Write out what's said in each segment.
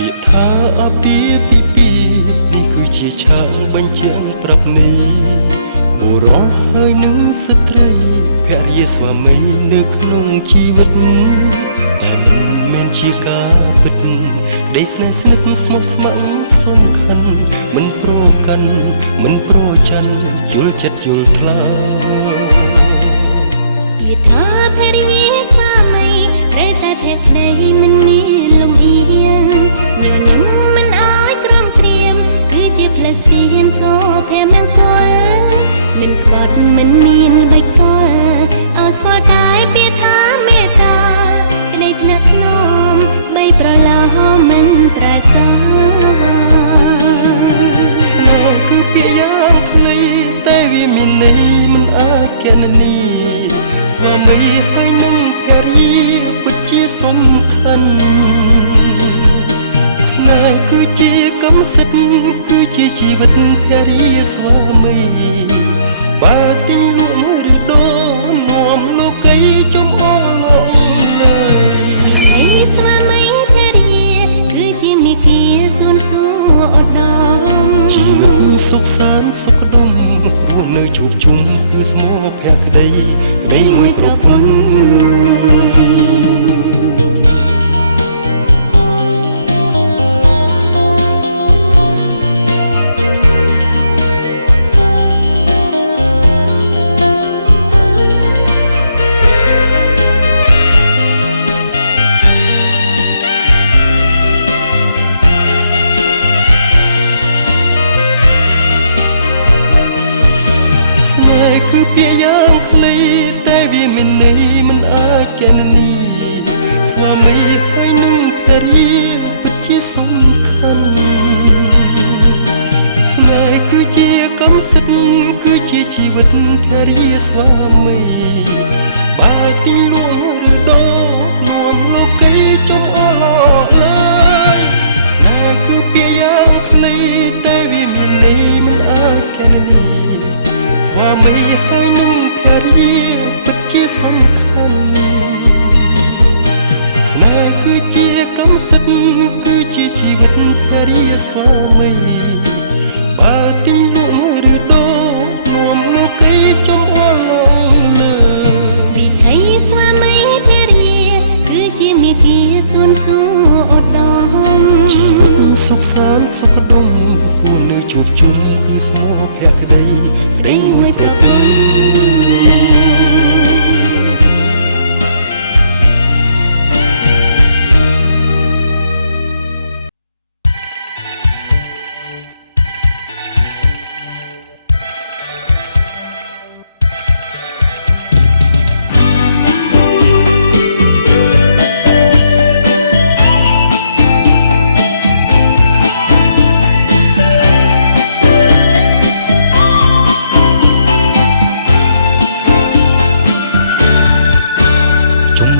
ពាក្យថាអាពាហ៍ពិពាហ៍នេះគឺជាឆាកបញ្ជាក់ប្រាប់នេះបុរសហើយនឹងស្ត្រីភរិយាស្វាមីនៅក្នុងជីវិតតែមិនមែនជាការពិតក្តីស្នេហ៍ស្និទ្ធស្មោះស្ម័គ្រសំខាន់មិនប្រកាន់មិនប្រច័ណ្ឌយល់ចិត្តយល់ថ្លើពាក្យថាភរិយាស្វាមីត្រូវតែភក្តីមិនមានលំអៀងញញឹមមិនអាចក្រំព្រៀមគឺជាផ្លូវស្ពានសូភមង្គលមិនក្បត់មិនមានបិកលអស្គាល់តែពាក្យថាមេត្តាក្តីថ្នាក់ថ្នមបីប្រឡោមិនត្រែសាស្នេហ៍គឺពាក្យយ៉ាងខ្លីតែវាមានន័យមិនអាចកណនីស្វាមីហើយនឹងភរិយាពិតជាសំខាន់ស្នេហ៍គឺជាកម្មសិទ្ធិគឺជាជីវិតភរិយាស្វាមីបើទិញលក់ឬដូរនាំលោកីចំអងឡើយហើយស្វាមីភរិយាគឺជាមេគាសួនសួរឧត្តមជីវិតសុខសាន្តសុខដុមរស់នៅជួបជុំគឺស្មោះភក្តីក្តីមួយប្រពន្ធស្នេហ៍គឺពាក្យយ៉ាងខ្លីតែវាមានន័យមិនអាចកណនីស្វាមីហើយនឹងភរិយាពិតជាសំខាន់ស្នេហ៍គឺជាកម្មសិទ្ធិគឺជាជីវិតភរិយាស្វាមីបើទិញលក់ឬដូរនាំលោកីចំអឡឡើយស្នេហ៍គឺពាក្យយ៉ាងខ្លីតែវាមានន័យមិនអាចកណនីស្វាមីហើយនឹងភរិយាពិតជាសំខាន់ស្នេហ៍គឺជាកម្មសិទ្ធិគឺជាជីវិតភរិយាស្វាមីបើទិញលក់ឬដូរនាំលោកីចំអល់លើវិថីស្វាមីភរិយាគឺជាមេគាសួនសួរឧត្តមជីវិតសុខសាន្តសុខដុមគួរនៅជួបជុំគឺស្មោះភក្តីក្តីមួយប្រពន្ធ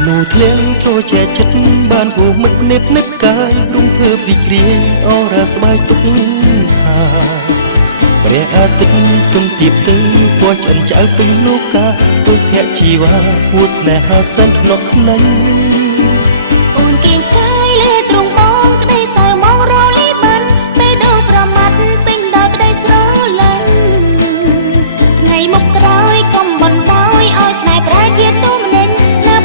នោះធ្លៀងចូលចែកចិត្តបានហូរមិត្តនិតនឹកកាយរំភើបរីករាយអរ៉ាស្បាយទុកថាព្រះអាទិត្យទុនទៀបទៅពណ៌ឆ្អិនឆ្អៅពេញលោកាដូចភក្ជីវ៉ាគួស្នេហាសែនថ្នាក់ខ្លាញ់អូនគៀងកាយលើទ្រង់បងក្តីសើមងរលីបានពេលដូរប្រមាត់ពេញដល់ក្តីស្រឡាញ់ថ្ងៃមុខក្រោយកុំបន្តឲ្យស្នេហ៍ប្រែជាទូម្នេញ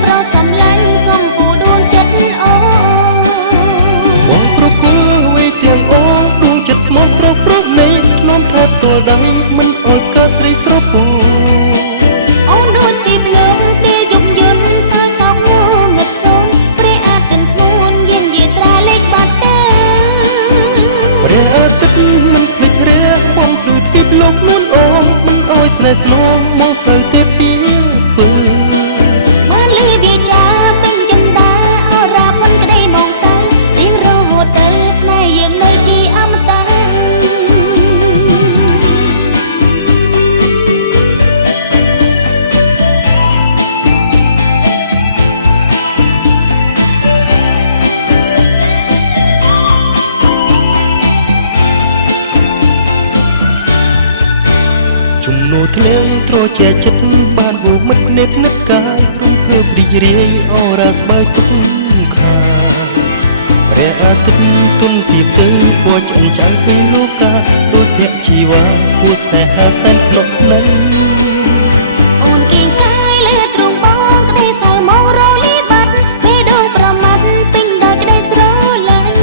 ប្រសំឡាញ់កុំពូដួងចិត្តអូបងប្រគល់វេទាំងអូដួងចិត្តស្មោះប្រព្រឹត្តនៃធ្នមថែបទល់ដៃមិនអោយកាស្រីស្រពោអូនដូចពីភ្លើងពេលយប់យន្តសើសោកងងឹតសូនព្រះអាទិត្យស្ងួនយានយាត្រាលេខបាត់ទៅព្រះអាទិត្យមិនភ្លេចរះបងភ្លឺទ្វីបលោកនួនអូមិនអោយស្នេហ៍ស្នមមកសើទេពីពើវាចាពេញចិនតាអរ៉ាផុនក្តីមកសាំងរៀងរហូតទៅស្នេហ៍យើងនៅជាអមតៈជំនួធ្លៀងត្រជាចិត្តបានវមិត្តនិតនឹកកាយរំភើបរីករាយអរ៉ាស្បាយទុកខាព ព្រះអាទិត្យទុនពីទៅពណ៌ឆ្អិនចៅពីលោកាដូចភក្ជីវ៉ាគួស្នេហាសែនភ្លុកភ្នែនអូនគៀងកាយលើទ្រង់បងក្តីសៅមករលីបាត់មេដងប្រមាត់ពេញដោយក្តីស្រឡាញ់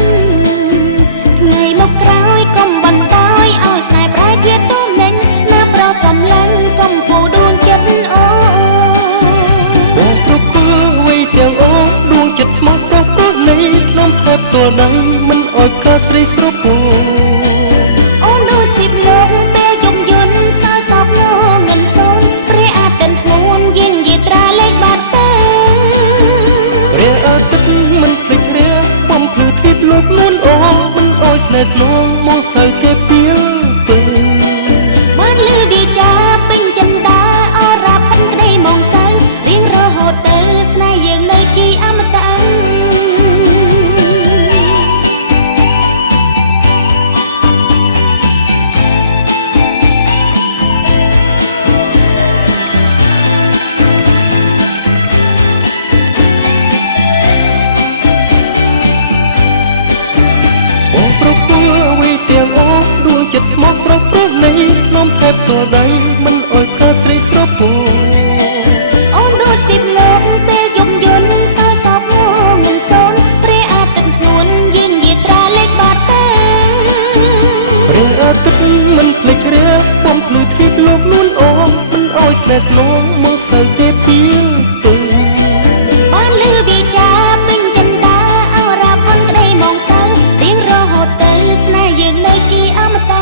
ថ្ងៃមកក្រោយកុំបន្តឲ្យស្នេហ៍ប្រែជាទុំលេងណាប្រសំឡាញ់កុំពូដួងចិត្តអូបងគ្រប់គ្រងអ្វីទាំងអូដួងចិត្តស្មោះប្រោះព្រោះនៃក្នុងថែបទួលដៃមិនអោយកាស្រីស្រពោអូនដូចពីលោកពេលយំយន់សើសោកងងឹនសូនព្រះអាទិត្យស្ងួនយិនយេត្រាលេខបាត់ទៅព្រះអាទិត្យមិនភ្លេចព្រះបំភ្លឺទ្វីបលោកនួនអូមិនអោយស្នេហ៍ស្នងមកសៅទេពីលពើបានលឺវាចាពេញចិនតាអរ៉ាផិនក្តីមកសៅរៀងរហូតទៅស្នេហ៍យើងនៅជាអមតៈប្រគល់អ្វីទាំងអស់ដួងចិត្តស្មោះប្រោះព្រោះនៃក្នុងថែបទួលដៃមិនអោយកាស្រីស្រពោអូនដូចពីលោកពេលយំយន់សើសោកងងឹនសូនព្រះអាទិត្យស្ងួនយិនយេត្រាលេខបាត់ទៅព្រះអាទិត្យមិនភ្លេចព្រះបំភ្លឺទ្វីបលោកនួនអូមិនអោយស្នេហ៍ស្នងមកសៅទេពីលទៅបានលឺវាចាពេញចិនតាអរ៉ាផុនក្តីមកសៅរៀងរហូតទៅស្នេហ៍យើងនៅជាអមតៈ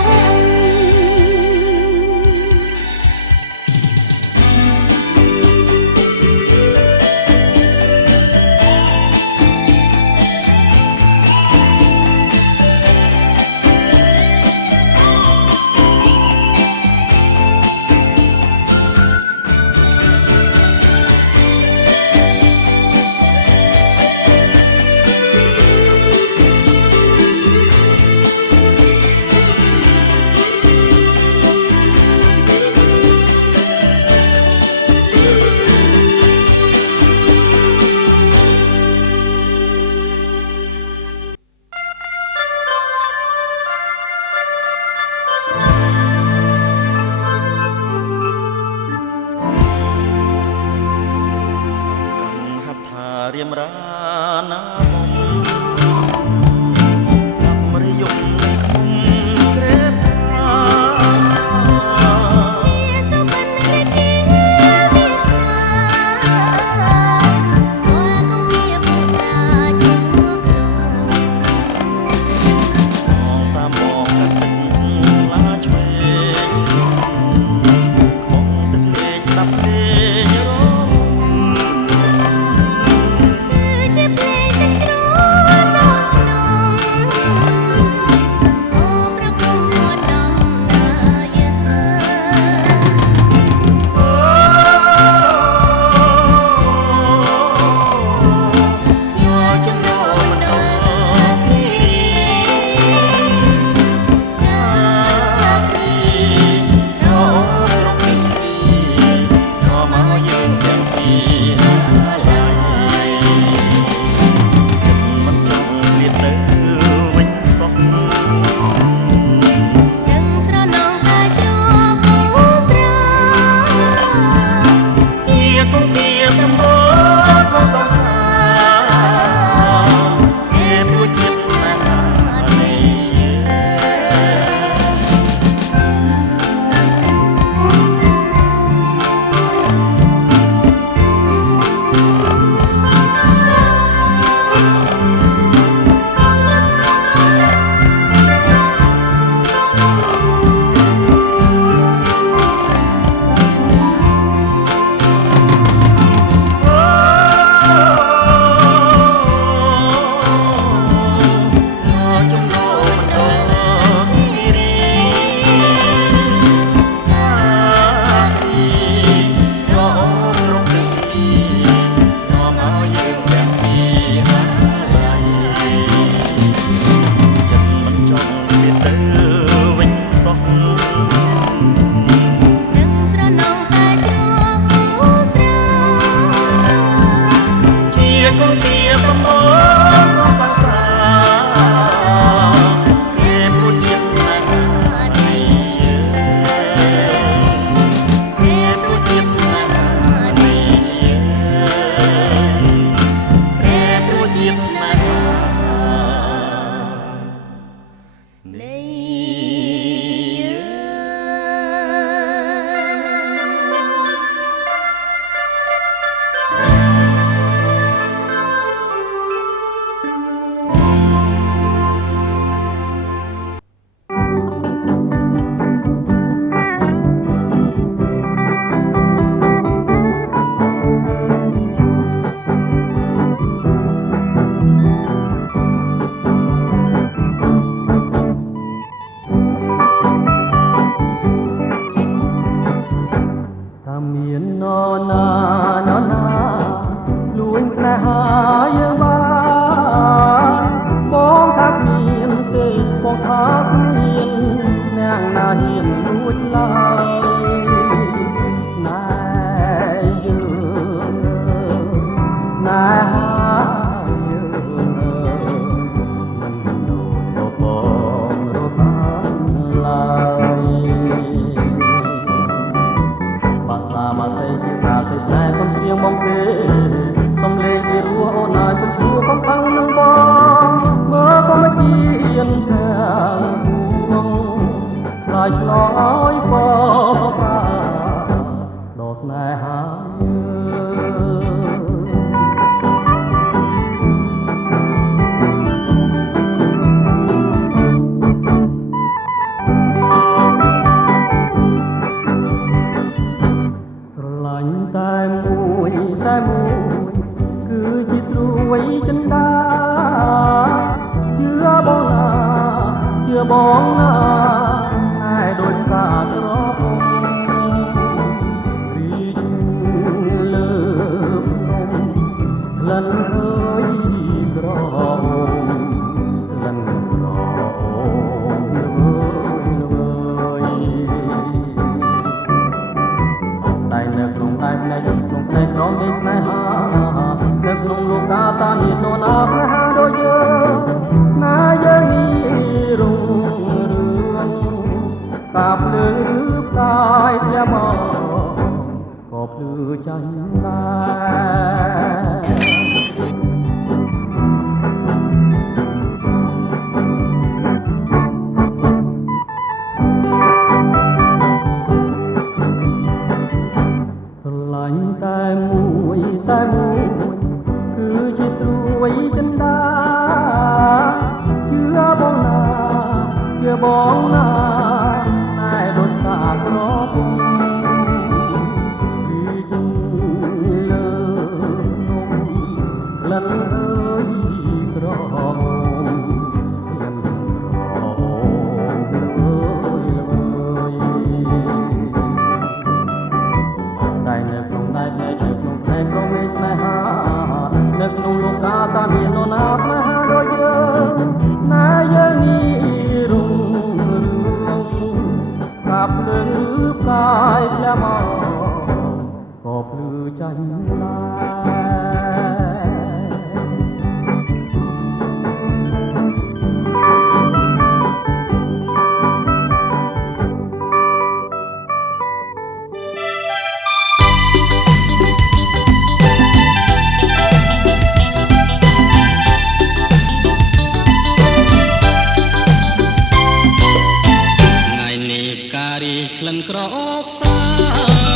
រៀមរាណាស្ដាប់មរយមក្នុងក្រែបសុបិនលេជាវិសាស្គាល់កងវាពុរាជួបរងតាមមកកាត់ទឹកឡាឆ្វេងក្នុងទឹកលេងស្ដាប់លេងរ ហាយើងបានបងថាគ្មានទេបងថាគ្មានអ្នកណាហ៊ានលួចឡើយស្នេហ៍យើងស្នេហាយើងមិនដូចបងរសាឡើយបាសាបាសេជាសាសេស្នេហ៍คนเพียงมองទេសំលេងពីរោះអូនហើយគុំឈួរកំផឹងនឹងបងមើលក៏មកជៀនទាំងពួងឆ្លើយឆ្លងឲ្យបងសរសើរដល់ស្នេហាតែមួយគឺជាត្រួយចិនដាជឿបងណាជឿបងណាតែដូចកាក្រពុំរីកលើភ្នំក្លិនអើយក្រអូមក្លិនក្រអូមលើយតែនៅក្នុងតែផ្នែកក្នុងផ្នែកក្រោមនៃស្នេហានៅក្នុងលោកកាតាមាននរណាស្នេហាដូចយើងណាយើងនេះរុងរឿងកាភ្លើងឬផ្កាយធ្លាក់មកក៏ភ្លឺចាញ់ដែរតែមួយគឺជាត្រួយចិនដាជឿបងណាជឿបងណាតែដូចកាក្រពុំរីកលើនំក្លិនអើយក្រអូមក្លិនក្រអូមលើយតែនៅក្នុងតែផ្នែកក្នុងផ្នែកក៏មានស្នេហានៅក្នុងលោកកាតាមាននរណាស្នេហាដូចយើងណាយើងនេះរុងរឿងកាភ្លើងឬផ្កាយធ្លាក់មកក៏ភ្លឺចាញ់ដែរក្លិនក្រអូបសា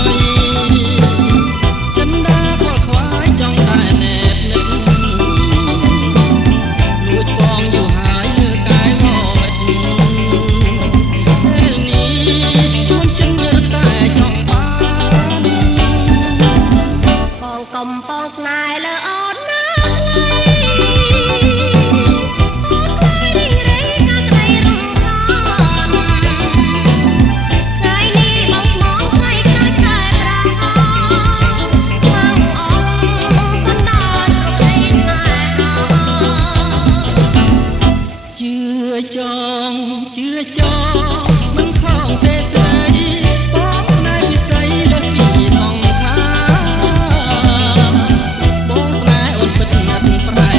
យចិនដាខលខ្វាយចង់តែណែបនឹកលួចបងយូរហើយលើកាយមកពេលនេះខ្លួនចិនរត់តែចង់បានបងកុំបោកណែលើអូនណាចងមិនខំទេស្រីបងណៃពិសីលើពីសងខាបងស្នេហ៍អូនពិតណាស់ប្រា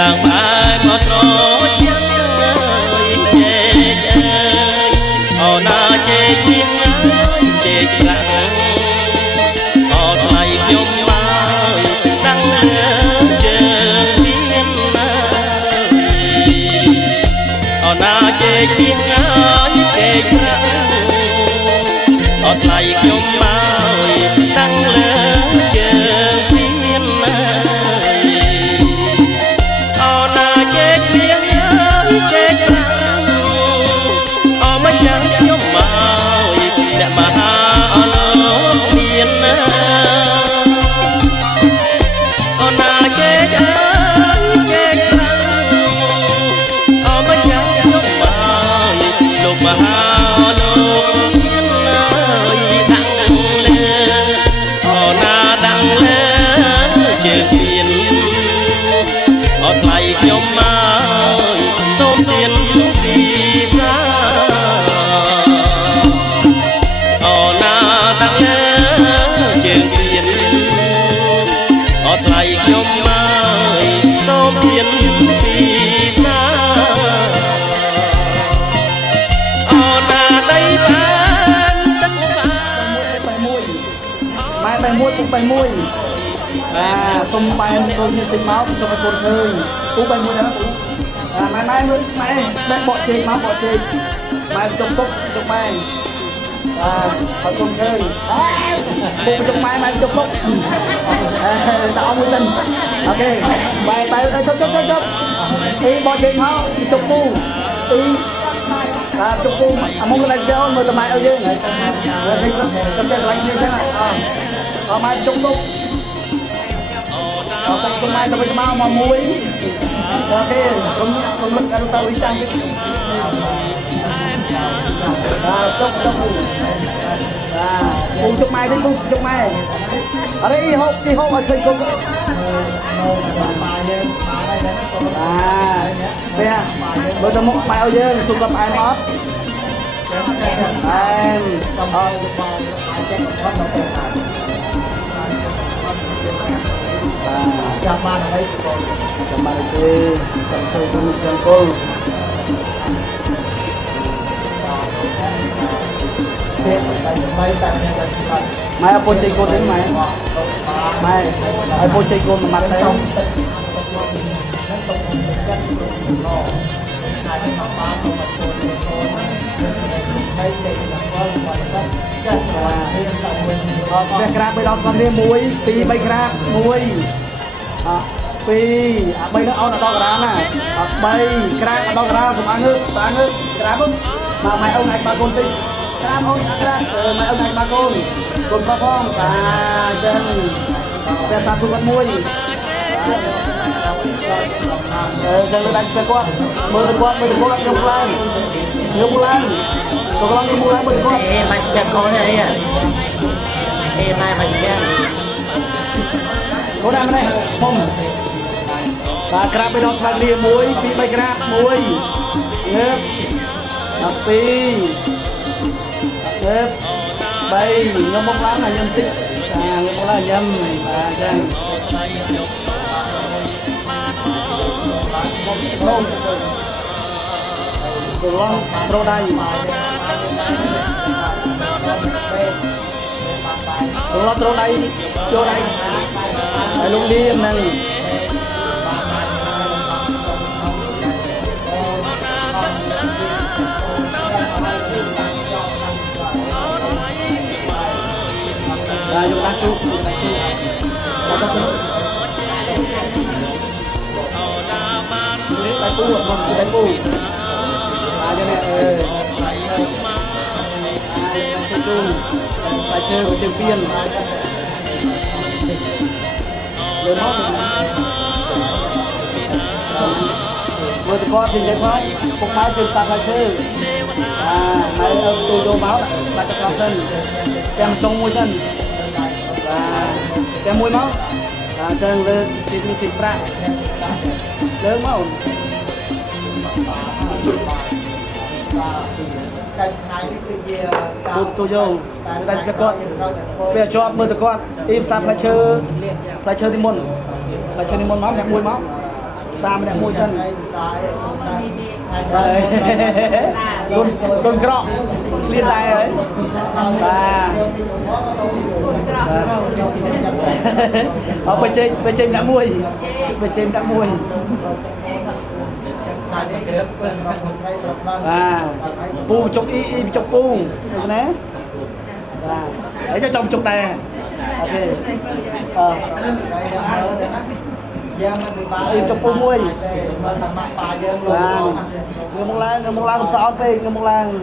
ឡើងបានមកត្រជាចេកអើយអូណាចេកពីងអើយចេកប្រាក់អូថ្លៃខ្ញុំមកតាំងលើជើងមានណាអូណាចេកពីងអើយចេកប្រាក់អូថ្លៃខ្ញុំមកតាំងលើជើងមានណាអូណាចេកពីងអើយចេកប្រាក់អូមិនចាំខ្ញុំមកអ្នកមហាអលោកមានណាអូណាចេកអើយចេកប្រាក់អូមិនចាំខ្ញុំមកលោកមហាអលោកមានណាតាំងលើអូណាតាំងលើជើងមានអូថ្លៃខ្ញុំមកសូមទានពីសាអូណាតាំងលើជើងមានអូថ្លៃខ្ញុំមកសូមទានពីសាអូណាដៃបានទឹកបានម៉ែតែមួយពុកតែមួយទុំបែនtôi như tình máu cho con hơi cú bayមួយដែរម៉ែបែកបកជេកមកបកជេកម៉ែចុកពុកចុកម៉ែហើយកូនឃើញពុកចុកម៉ែចុកពុកតើអស់មួយសិនអូខេបែកចុកទីបកជេកមកចុកពូទីចុកពូអាមុខកន្លែងចូលមើលតម៉ែឲ្យយើងហើយទៅកន្លែងនេះចឹងអត់ម៉ែចុកពុកเอาไปต้นไม้ទៅមកមួយអូខេខ្ញុំលឹកទៅវិចាំទៀតចុកពូជុកម៉ែនេះពូជុកម៉ែអរេហូបគេហូបឲ្យឃើញគុំនេះមើលទៅមុខម៉ែឲ្យយើងសុំគាត់ផ្អែមអត់ផ្អែមអត់ចាំបានហើយចាំបានទេចាំទៅចាំគោលម៉ែពុជជ័យកូនទេម៉ែឲ្យពុជជ័យកូនមួយម៉ាត់ទៅវាក្រាប3ដងសំនេះ1 2 3ក្រាប1 2 3នៅអោនដល់ក្រាណា3ក្រាបដល់ក្រាកុំអាងើក្រាបមកម៉ែអូនអាចបាកូនតិចក្រាបអូនក្រាបម៉ែអូនអាចបាកូនកូនផងតាចឹងតែតាទូគាត់មួយចឹងលើដាច់ទៅគាត់មើលទៅគាត់ខ្ញុំឡើងទៅឡើងមើលទៅគាត់បាច់ចាក់កូននេះម៉ែបាច់ចាក់កូនដាក់នេះខ្ញុំបាទក្រាបไปដល់ស្លាកលា1 2 3ក្រាប1ងើប12ងើប3ខ្ញុំមកឡើងហើយខ្ញុំតិចងើបមកឡើងខ្ញុំបាទចឹងកន្លងត្រូវដៃត្រូវដៃចូលដៃហើយលោកលៀននឹងយកដាក់ជូដៃពូមកដៃពូយ៉ាងនេះជូដៃជើងជើងពៀនលើមកមើលទៅគាត់និយាយមកពុកម៉ែជើងតាត់ហើយជើងម៉ែឲ្យទូយកមកបាត់ទៅក្រោយសិនចាំចុងមួយសិនចាំមួយមកចឹងលើទីនេះទីប្រាក់លើមក tôi vô đây cái con bây giờ cho mưa từ con im sao phải chơi đi môn máu nhạc mùi máu xa mà đẹp môi sân con cọ liên tay ấy và bên trên đã mùi và pu chục y chục pu được nè và để cho trong chục này ok chục pu mùi và người mông lang làm sao thế người mông lang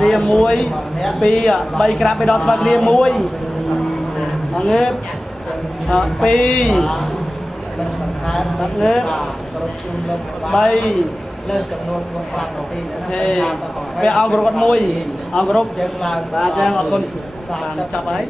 tria mùi pi bay crab bay đo spa tria mùi nghe pi nghe bay cái ao group con mùi ao group và trang ở con chập ấy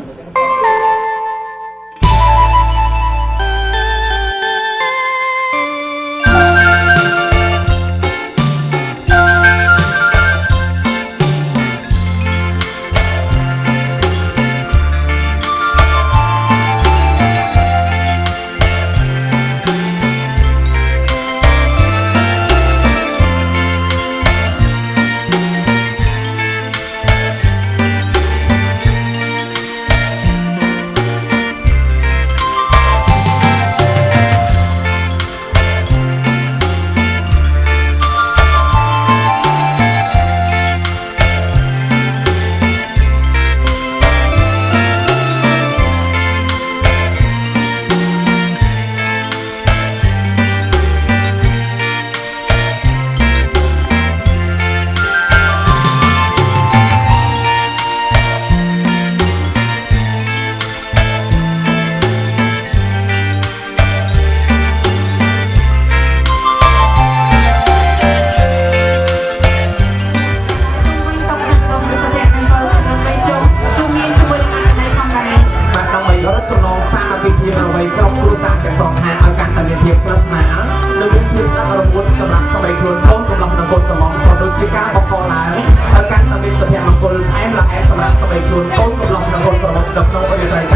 การสมิทเสถียรมงคลแอมละแอมสำหรับสมัยชวนต้นกำลังนำคนสมองดับน้องไปในใจ